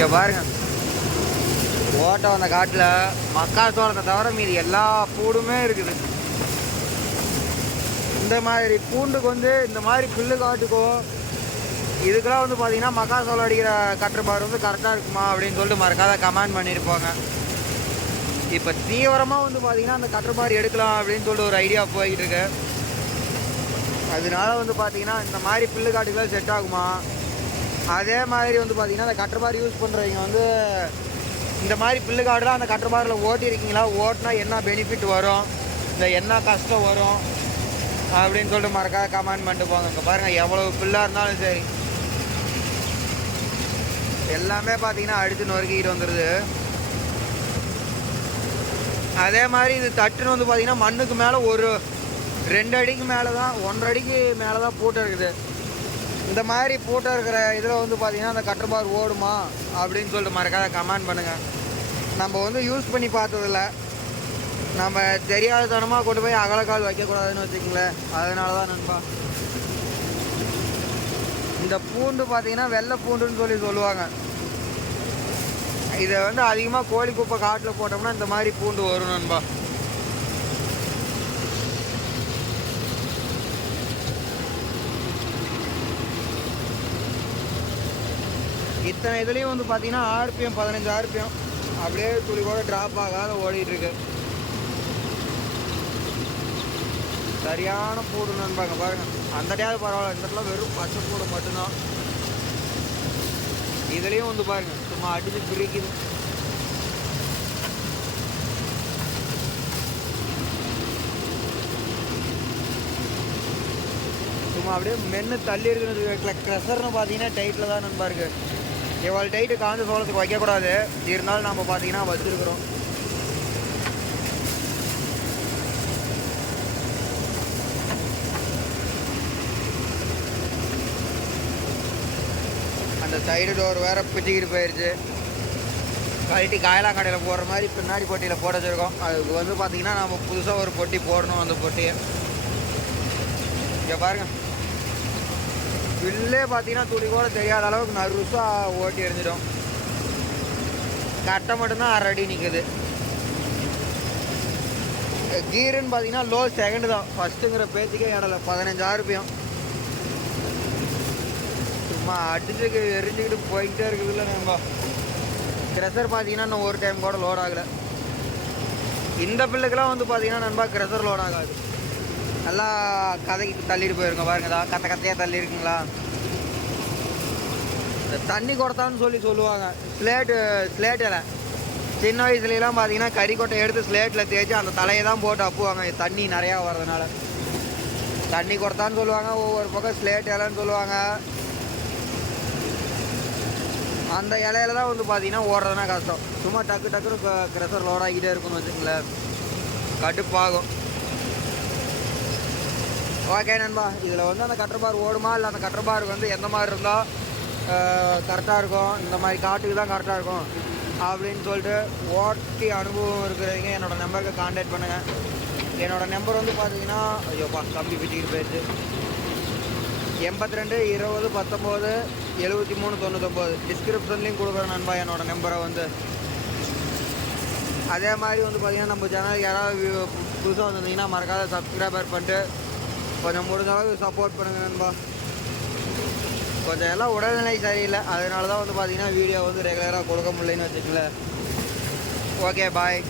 இங்கே பாருங்க. ஓட்டம் அந்த காட்டில் மக்காச்சோளத்தை தவிர மீதி எல்லா பூடுமே இருக்குது. இந்த மாதிரி பூண்டுக்கு வந்து இந்த மாதிரி புல்லு காட்டுக்கோ. இதுக்கெல்லாம் வந்து பார்த்தீங்கன்னா மக்காச்சோளம் அடிக்கிற கட்டுப்பாடு வந்து கரெக்டாக இருக்குமா அப்படின்னு சொல்லிட்டு மறக்காத கமெண்ட் பண்ணியிருப்பாங்க இப்போ தீவிரமாக வந்து பார்த்தீங்கன்னா அந்த கட்டுப்பாடு எடுக்கலாம் அப்படின்னு சொல்லிட்டு ஒரு ஐடியா போய்கிட்டு இருக்கு. அதனால வந்து பார்த்தீங்கன்னா இந்த மாதிரி புல்லு காட்டுக்கெல்லாம் செட் ஆகுமா? அதே மாதிரி வந்து பார்த்திங்கன்னா அந்த கட்டுப்பாடு யூஸ் பண்ணுறவங்க வந்து இந்த மாதிரி புல்லு காடுலாம் அந்த பாரில் ஓட்டியிருக்கீங்களா? ஓட்டினா என்ன பெனிஃபிட் வரும்? இந்த என்ன கஷ்டம் வரும்? அப்படின்னு சொல்லிட்டு மறக்காத கமெண்ட் பண்ணிட்டு போங்க. இங்கே பாருங்கள் எவ்வளோ புல்லாக இருந்தாலும் சரி. எல்லாமே பார்த்தீங்கன்னா அடித்து நொறுக்கிட்டு வந்துடுது அதே மாதிரி இது தட்டுன்னு வந்து பார்த்தீங்கன்னா மண்ணுக்கு மேலே ஒரு ரெண்டு அடிக்கு மேலே தான் ஒன்றரை அடிக்கு மேலே தான் போட்டு இருக்குது. இந்த மாதிரி பூட்டை இருக்கிற இதில் வந்து பார்த்தீங்கன்னா அந்த கட்டுப்பார் ஓடுமா அப்படின்னு சொல்லிட்டு மறக்காத கமெண்ட் பண்ணுங்கள் நம்ம வந்து யூஸ் பண்ணி பார்த்ததில்ல. நம்ம தெரியாதனமாக கொண்டு போய் அகலக்கால் வைக்கக்கூடாதுன்னு வச்சுக்கோங்களேன். அதனால தான் நண்பா. இந்த பூண்டு பார்த்தீங்கன்னா வெள்ளை பூண்டுன்னு சொல்லி சொல்லுவாங்க. இதை வந்து அதிகமாக கோழி குப்பை காட்டில் போட்டோம்னா இந்த மாதிரி பூண்டு வரும் நண்பா. இத்தனை இதுலேயும் வந்து பார்த்தீங்கன்னா ஆர்பிஎம் பதினஞ்சு ஆர்பிஎம். அப்படியே துளி கூட ட்ராப் ஆகாத ஓடிட்டு இருக்கு. சரியான பூடு நண்பாங்க பாருங்க. அந்தடையாவது பரவாயில்ல இந்த இடத்துல வெறும் பச்சை பூடு மட்டும்தான். இதுலேயும் வந்து பாருங்க சும்மா அடிச்சு பிரிக்குது. சும்மா அப்படியே மென்று தள்ளி இருக்கிறது க்ரெஷர்னு பார்த்தீங்கன்னா டைட்டில் தான் நண்பா இருக்கு இவ்வளோ டைட்டு காஞ்ச சோளத்துக்கு வைக்கக்கூடாது. இருந்தாலும் நம்ம பார்த்தீங்கன்னா வச்சுருக்குறோம். அந்த சைடு டோர் வேற பிச்சுக்கிட்டு போயிடுச்சு கழட்டி காயலாம் கடையில் போடுற மாதிரி பின்னாடி பொட்டியில் போட வச்சுருக்கோம். அதுக்கு வந்து பார்த்தீங்கன்னா நம்ம புதுசாக ஒரு பொட்டி போடணும் அந்த பொட்டியை. இங்கே பாருங்கள் வில்லே பார்த்தீங்கன்னா துளி கூட தெரியாத அளவுக்கு நறுசாக ஓட்டி எறிஞ்சிடும். கட்டை மட்டும்தான் அரை அடி நிற்குது கீருன்னு பார்த்தீங்கன்னா லோ செகண்டு தான். ஃபஸ்ட்டுங்கிற பேச்சுக்கே இடல. பதினஞ்சாயிரம் சும்மா அடிச்சுக்கு எரிஞ்சுக்கிட்டு போய்கிட்டே இருக்குதுல்ல நம்ம க்ரெஷர் பார்த்தீங்கன்னா இன்னும் ஒரு டைம் கூட லோட் ஆகலை. இந்த பில்லுக்கெல்லாம் வந்து பார்த்தீங்கன்னா நண்பா க்ரெஷர் லோட் ஆகாது. நல்லா கதைக்கு தள்ளிட்டு போயிருங்க பாருங்கதா கத்த கத்தையாக தள்ளிருக்குங்களா இந்த தண்ணி கொடுத்தான்னு சொல்லி சொல்லுவாங்க. ஸ்லேட்டு ஸ்லேட் இலை. சின்ன வயசுலலாம் பார்த்தீங்கன்னா கறிக்கொட்டை எடுத்து ஸ்லேட்டில் தேய்ச்சி அந்த தலையை தான் போட்டு அப்புவாங்க. தண்ணி நிறையா வர்றதுனால. தண்ணி கொடுத்தான்னு சொல்லுவாங்க. ஒவ்வொரு பக்கம் ஸ்லேட் இலைன்னு சொல்லுவாங்க. அந்த இலையில தான் வந்து பார்த்தீங்கன்னா ஓடுறதுனா கஷ்டம். சும்மா டக்கு டக்குன்னு க்ரெஷர் லோட் ஆகிக்கிட்டே இருக்கும்னு வச்சுங்களேன் கடுப்பாகும். ஓகே நண்பா. இதில் வந்து அந்த கட்டர் பார் ஓடுமா? இல்லை அந்த கட்டர் பாருக்கு வந்து எந்த மாதிரி இருந்தால் கரெக்டாக இருக்கும்? இந்த மாதிரி காட்டுக்கு தான் கரெக்டாக இருக்கும். அப்படின்னு சொல்லிட்டு ஓட்டி அனுபவம் இருக்கிறவங்க என்னோட நம்பருக்கு காண்டாக்ட் பண்ணுங்கள் என்னோட நம்பர் வந்து பார்த்தீங்கன்னா ஐயோப்பா கம்பி பிடிக்கிட்டு போயிடுச்சு. எண்பத்தி ரெண்டு இருபது பத்தொம்போது எழுபத்தி மூணு தொண்ணூத்தொம்பது. டிஸ்கிரிப்ஷன்லேயும் கொடுக்குறேன் நண்பா என்னோடய நம்பரை வந்து. அதே மாதிரி வந்து பார்த்தீங்கன்னா நம்ம சேனல் யாராவது புதுசாக வந்திருந்தீங்கன்னா மறக்காத சப்ஸ்கிரைபர் பண்ணிட்டு கொஞ்சம் முடிஞ்ச அளவுக்கு சப்போர்ட் பண்ணுங்க நண்பா. கொஞ்சம் எல்லாம் உடல்நிலை சரியில்லை. அதனால தான் வந்து பார்த்தீங்கன்னா வீடியோ வந்து ரெகுலராக கொடுக்க முடியலன்னு வச்சுக்கல ஓகே பாய்